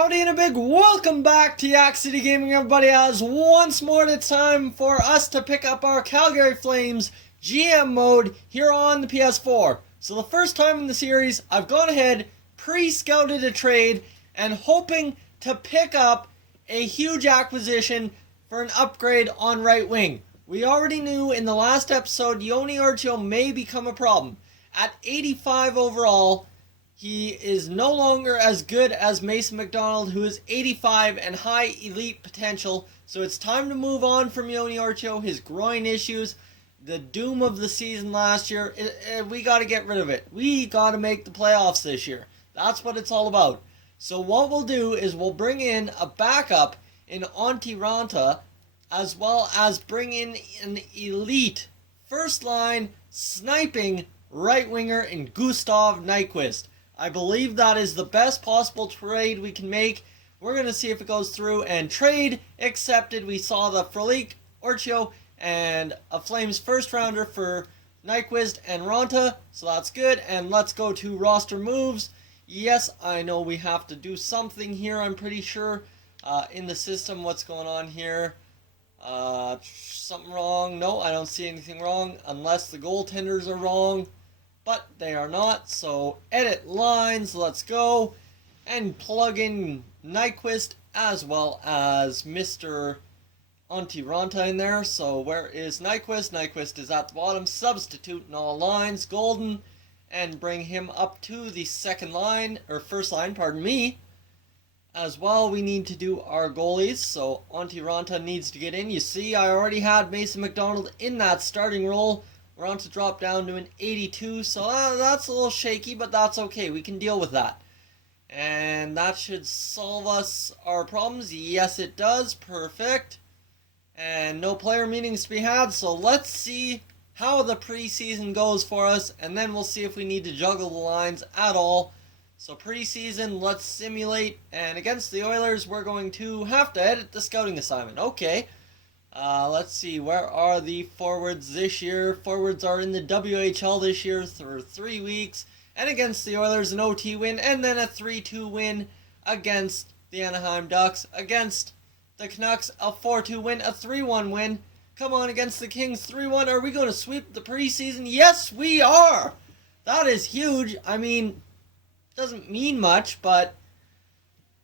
Howdy and a big welcome back to Yak-City Gaming, everybody, as once more it's time for us to pick up our Calgary Flames GM mode here on the PS4. So the first time in the series, I've gone ahead, pre-scouted a trade, and hoping to pick up a huge acquisition for an upgrade on right wing. We already knew in the last episode, Yoni Archio may become a problem. At 85 overall, he is no longer as good as Mason McDonald, who is 85 and high elite potential. So it's time to move on from Yoni Archio. His groin issues, the doom of the season last year, we got to get rid of it. We got to make the playoffs this year. That's what it's all about. So what we'll do is we'll bring in a backup in Antti Raanta, as well as bring in an elite first line sniping right winger in Gustav Nyquist. I believe that is the best possible trade we can make. We're going to see if it goes through, and trade accepted. We saw the Frelick, Orchio, and a Flames first rounder for Nyquist and Raanta, so that's good. And let's go to roster moves. Yes, I know we have to do something here, I'm pretty sure, in the system. What's going on here? Something wrong? No, I don't see anything wrong, unless the goaltenders are wrong. But they are not, so edit lines, let's go, and plug in Nyquist as well as Mr. Antti Raanta in there. So where is Nyquist? Nyquist is at the bottom, substitute in all lines, golden, and bring him up to the second line, or first line, pardon me. As well, we need to do our goalies, so Antti Raanta needs to get in. You see, I already had Mason McDonald in that starting role. Raanta dropped down to an 82, so that's a little shaky, but that's okay. We can deal with that. And that should solve us our problems. Yes, it does. Perfect. And no player meetings to be had, so let's see how the preseason goes for us, and then we'll see if we need to juggle the lines at all. So preseason, let's simulate, and against the Oilers, we're going to have to edit the scouting assignment. Okay. Let's see, where are the forwards this year? Forwards are in the WHL this year for 3 weeks. And against the Oilers, an OT win. And then a 3-2 win against the Anaheim Ducks. Against the Canucks, a 4-2 win. A 3-1 win. Come on, against the Kings, 3-1. Are we going to sweep the preseason? Yes, we are! That is huge. I mean, doesn't mean much, but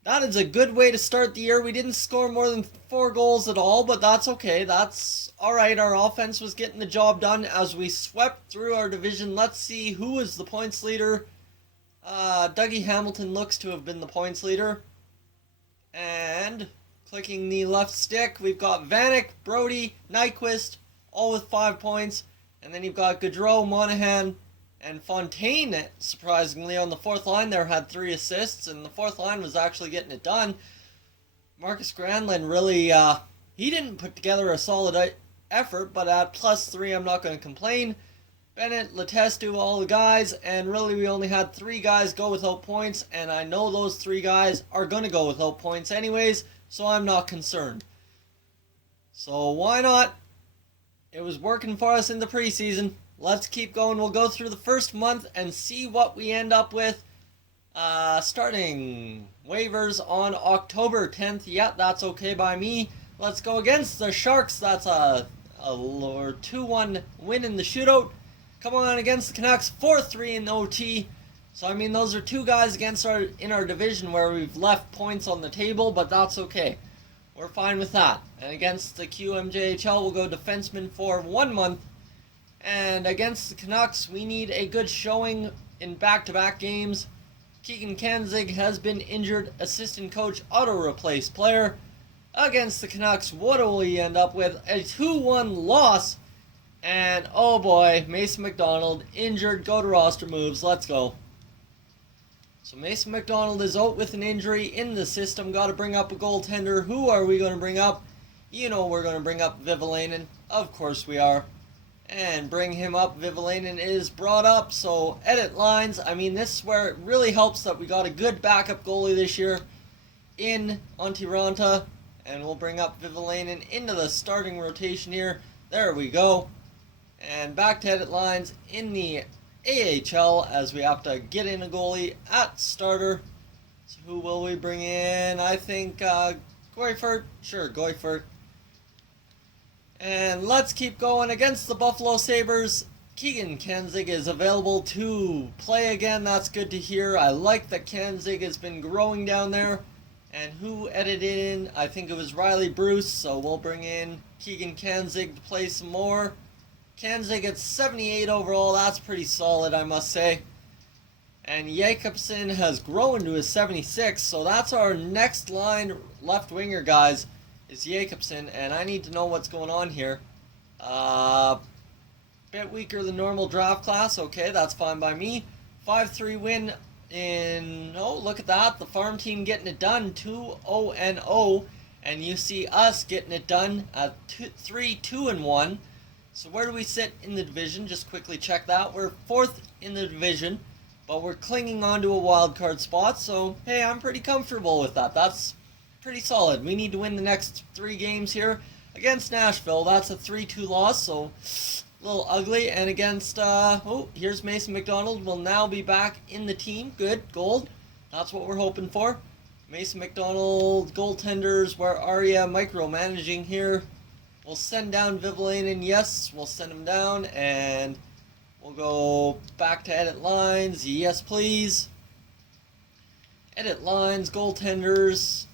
that is a good way to start the year. We didn't score more than 4 goals at all, but that's okay. That's alright. Our offense was getting the job done as we swept through our division. Let's see who was the points leader. Dougie Hamilton looks to have been the points leader. And clicking the left stick, we've got Vanek, Brody, Nyquist, all with 5 points. And then you've got Gaudreau, Monahan, and Fontaine, surprisingly, on the fourth line there had 3 assists, and the fourth line was actually getting it done. Marcus Granlund really, he didn't put together a solid effort, but at +3, I'm not going to complain. Bennett, Letestu, all the guys, and really we only had 3 guys go without points, and I know those 3 guys are going to go without points anyways, so I'm not concerned. So why not? It was working for us in the preseason. Let's keep going. We'll go through the first month and see what we end up with. Starting waivers on October 10th. Yeah, that's okay by me. Let's go against the Sharks. That's a 2-1 win in the shootout. Come on, against the Canucks, 4-3 in OT. So, I mean, those are 2 guys in our division where we've left points on the table, but that's okay. We're fine with that. And against the QMJHL, we'll go defenseman for 1 month. And against the Canucks, we need a good showing in back-to-back games. Keegan Kanzig has been injured. Assistant coach, auto-replace player. Against the Canucks, what do we end up with? A 2-1 loss. And, oh boy, Mason McDonald injured. Go to roster moves. Let's go. So Mason McDonald is out with an injury in the system. Got to bring up a goaltender. Who are we going to bring up? You know we're going to bring up Vivalainen. Of course we are. And bring him up. Vivalainen is brought up, so edit lines. I mean, this is where it really helps that we got a good backup goalie this year in Antti Raanta. And we'll bring up Vivalainen into the starting rotation here. There we go. And back to edit lines in the AHL as we have to get in a goalie at starter. So who will we bring in? I think Goifert. Sure, Goifert. And let's keep going against the Buffalo Sabres. Keegan Kanzig is available to play again. That's good to hear. I like that Kanzig has been growing down there. And who edited in? I think it was Riley Bruce. So we'll bring in Keegan Kanzig to play some more. Kanzig at 78 overall. That's pretty solid, I must say. And Jacobson has grown to a 76. So that's our next line left winger, guys, is Jacobson. And I need to know what's going on here. Bit weaker than normal draft class. Okay, that's fine by me. 5-3 win in... Oh, look at that. The farm team getting it done. 2-0-0. And you see us getting it done at 3-2-1. So where do we sit in the division? Just quickly check that. We're 4th in the division. But we're clinging on to a wild card spot. So, hey, I'm pretty comfortable with that. That's pretty solid. We need to win the next 3 games here. Against Nashville, that's a 3-2 loss. So... a little ugly. And against, here's Mason McDonald. Will now be back in the team. Good. Gold. That's what we're hoping for. Mason McDonald, goaltenders. Where are ya? Micromanaging here. We'll send down Vivalainen. Yes, we'll send him down. And we'll go back to edit lines. Yes, please. Edit lines. Goaltenders.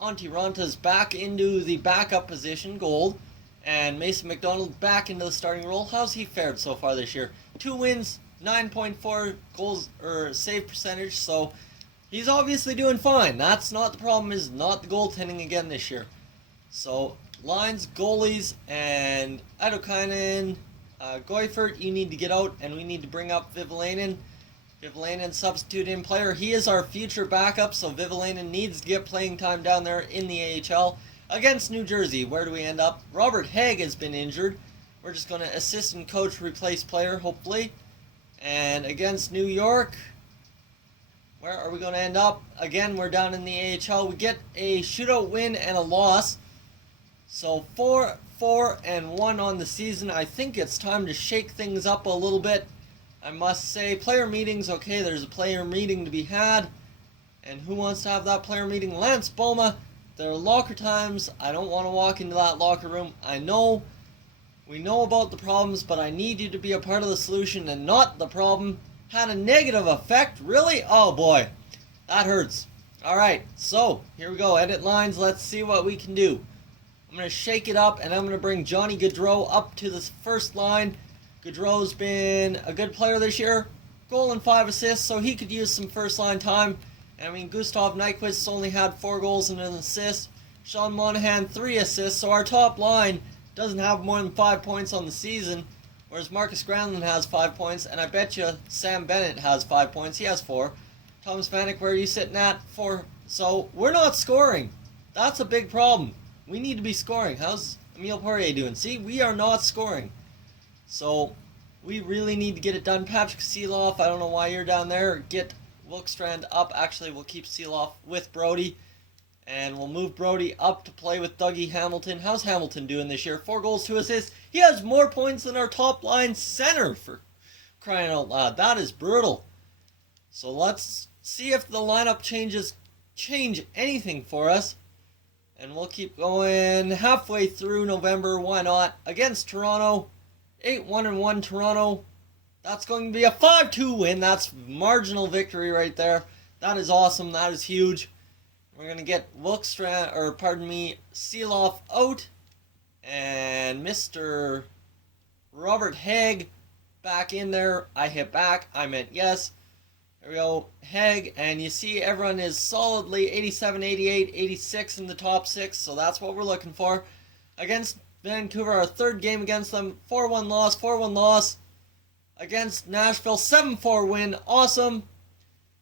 Antti Ranta's back into the backup position. Gold. And Mason McDonald back into the starting role. How's he fared so far this year? 2 wins, 9.4 goals or save percentage. So he's obviously doing fine. That's not the problem. Is not the goaltending again this year. So lines, goalies, and Adokainen, Goifert, you need to get out, and we need to bring up Vivalainen. Vivalainen substitute in player. He is our future backup, so Vivalainen needs to get playing time down there in the AHL. Against New Jersey, where do we end up? Robert Haig has been injured. We're just going to assistant coach replace player, hopefully. And against New York, where are we going to end up? Again, we're down in the AHL. We get a shootout win and a loss. So 4-4-1 on the season. I think it's time to shake things up a little bit. I must say, player meetings. Okay, there's a player meeting to be had. And who wants to have that player meeting? Lance Boma. Their locker times, I don't want to walk into that locker room. I know, we know about the problems, but I need you to be a part of the solution and not the problem. Had a negative effect? Really? Oh boy, that hurts. Alright, so, here we go. Edit lines, let's see what we can do. I'm going to shake it up, and I'm going to bring Johnny Gaudreau up to this first line. Gaudreau's been a good player this year. Goal and 5 assists, so he could use some first line time. I mean, Gustav Nyquist's only had 4 goals and an assist. Sean Monahan, 3 assists. So our top line doesn't have more than 5 points on the season. Whereas Marcus Granlund has 5 points. And I bet you Sam Bennett has 5 points. He has 4. Thomas Vanek, where are you sitting at? 4. So we're not scoring. That's a big problem. We need to be scoring. How's Emile Poirier doing? See, we are not scoring. So we really need to get it done. Patrick Seeloff, I don't know why you're down there. Get Wilkstrand up. Actually, we'll keep Seeloff with Brody. And we'll move Brody up to play with Dougie Hamilton. How's Hamilton doing this year? 4 goals, 2 assists. He has more points than our top line center, for crying out loud. That is brutal. So let's see if the lineup changes change anything for us. And we'll keep going halfway through November. Why not? Against Toronto. 8-1-1 Toronto. That's going to be a 5-2 win. That's marginal victory right there. That is awesome. That is huge. We're going to get Seeloff out. And Mr. Robert Haig back in there. I hit back. I meant yes. There we go. Haig. And you see everyone is solidly 87, 88, 86 in the top 6. So that's what we're looking for. Against Vancouver, our 3rd game against them. 4-1 loss, 4-1 loss. Against Nashville, 7-4 win. Awesome.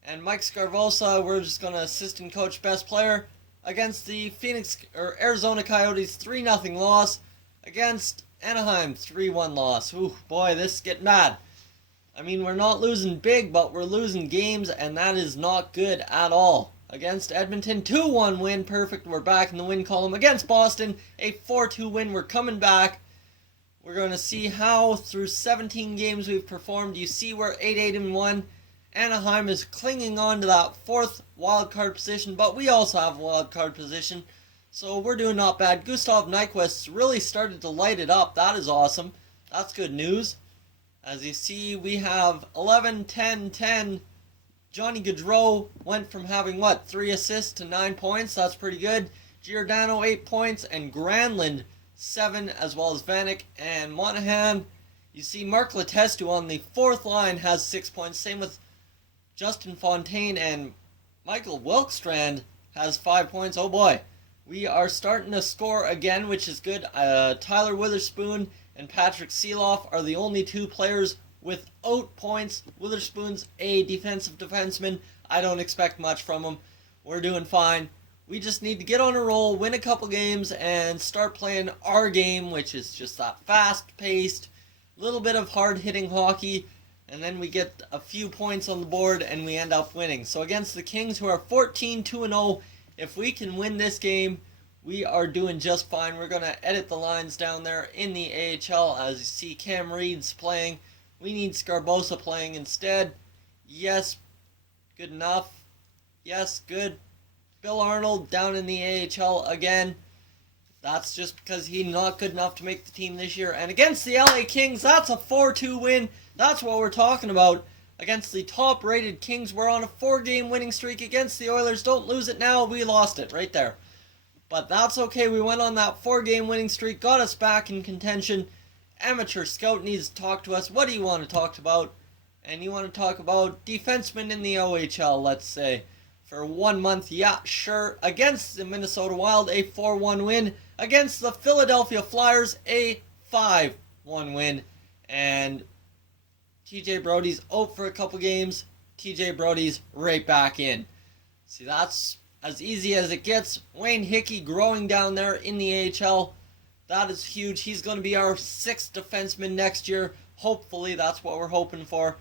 And Mike Scarvosa, we're just going to assistant coach best player. Against the Arizona Coyotes, 3-0 loss. Against Anaheim, 3-1 loss. Ooh, boy, this is getting bad. I mean, we're not losing big, but we're losing games, and that is not good at all. Against Edmonton, 2-1 win. Perfect. We're back in the win column. Against Boston, a 4-2 win. We're coming back. We're going to see how through 17 games we've performed. You see we're 8-8-1. Anaheim is clinging on to that 4th wildcard position, but we also have a wildcard position, so we're doing not bad. Gustav Nyquist's really started to light it up. That is awesome. That's good news. As you see, we have 11, 10, 10. Johnny Gaudreau went from having, 3 assists to 9 points. That's pretty good. Giordano, 8 points. And Granlund, 7, as well as Vanek and Monahan. You see Mark Letestu on the 4th line has 6 points. Same with Justin Fontaine, and Michael Wilkstrand has 5 points. Oh boy, we are starting to score again, which is good. Tyler Witherspoon and Patrick Seeloff are the only 2 players without points. Witherspoon's a defensive defenseman. I don't expect much from him. We're doing fine. We just need to get on a roll, win a couple games, and start playing our game, which is just that fast-paced, little bit of hard-hitting hockey. And then we get a few points on the board and we end up winning. So against the Kings, who are 14-2-0, if we can win this game, we are doing just fine. We're going to edit the lines down there in the AHL. As you see, Cam Reed's playing. We need Scarbosa playing instead. Yes, good enough. Yes, good. Bill Arnold down in the AHL again. That's just because he's not good enough to make the team this year. And against the LA Kings, that's a 4-2 win. That's what we're talking about. Against the top-rated Kings, we're on a 4-game winning streak against the Oilers. Don't lose it now. We lost it right there. But that's okay. We went on that 4-game winning streak, got us back in contention. Amateur Scout needs to talk to us. What do you want to talk about? And you want to talk about defensemen in the OHL, let's say. For 1 month, yeah, sure. Against the Minnesota Wild, a 4-1 win. Against the Philadelphia Flyers, a 5-1 win. And TJ Brody's out for a couple games. TJ Brody's right back in. See, that's as easy as it gets. Wayne Hickey growing down there in the AHL. That is huge. He's going to be our 6th defenseman next year. Hopefully, that's what we're hoping for.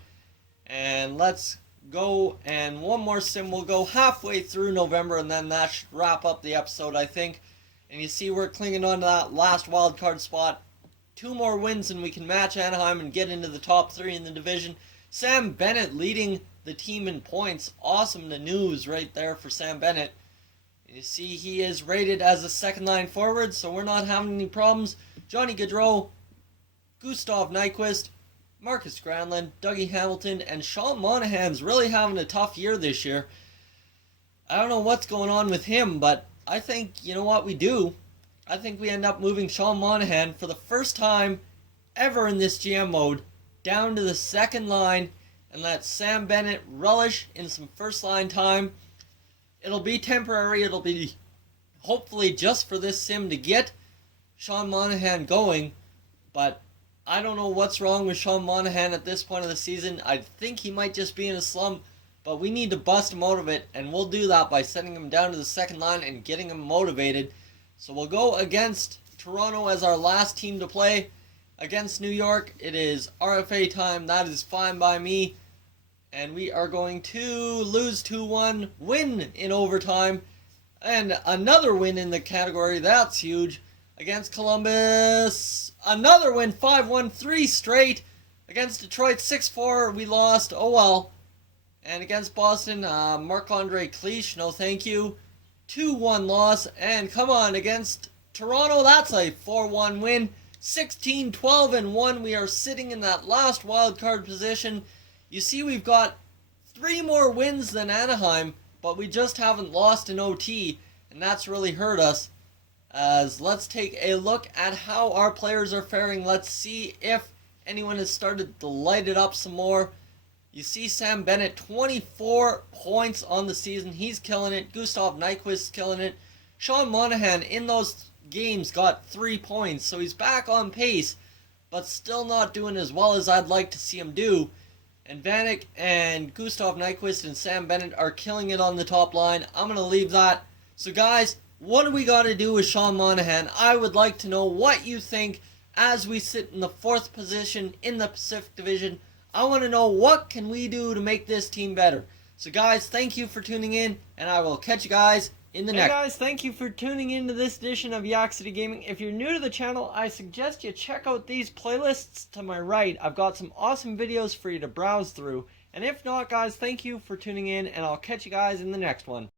And let's go. And one more sim. We'll go halfway through November, and then that should wrap up the episode, I think. And you see we're clinging on to that last wild card spot. 2 more wins and we can match Anaheim and get into the top 3 in the division. Sam Bennett leading the team in points. Awesome news right there for Sam Bennett. You see he is rated as a 2nd-line forward, so we're not having any problems. Johnny Gaudreau, Gustav Nyquist, Marcus Granlund, Dougie Hamilton, and Sean Monahan's really having a tough year this year. I don't know what's going on with him, but I think, you know what we do? I think we end up moving Sean Monahan for the first time ever in this GM mode down to the 2nd line and let Sam Bennett relish in some 1st-line time. It'll be temporary. It'll be hopefully just for this sim to get Sean Monahan going, but I don't know what's wrong with Sean Monahan at this point of the season. I think he might just be in a slump, but we need to bust him out of it, and we'll do that by sending him down to the 2nd line and getting him motivated. So we'll go against Toronto as our last team to play. Against New York, it is RFA time. That is fine by me. And we are going to lose 2-1, win in overtime, and another win in the category. That's huge. Against Columbus, another win, 5-1, 3 straight. Against Detroit, 6-4, we lost. Oh well. And against Boston, Marc-Andre Cliche, no thank you. 2-1 loss. And come on, against Toronto, that's a 4-1 win. 16-12-1. We are sitting in that last wild card position. You see, we've got 3 more wins than Anaheim, but we just haven't lost in OT, and that's really hurt us. As let's take a look at how our players are faring. Let's see if anyone has started to light it up some more. You see Sam Bennett, 24 points on the season. He's killing it. Gustav Nyquist's killing it. Sean Monahan in those games got 3 points, so he's back on pace, but still not doing as well as I'd like to see him do. And Vanek and Gustav Nyquist and Sam Bennett are killing it on the top line. I'm going to leave that. So guys, what do we got to do with Sean Monahan? I would like to know what you think as we sit in the 4th position in the Pacific Division. I want to know what can we do to make this team better. So guys, thank you for tuning in, and I will catch you guys in the next. Hey guys, thank you for tuning into this edition of Yak-City Gaming. If you're new to the channel, I suggest you check out these playlists to my right. I've got some awesome videos for you to browse through. And if not, guys, thank you for tuning in, and I'll catch you guys in the next one.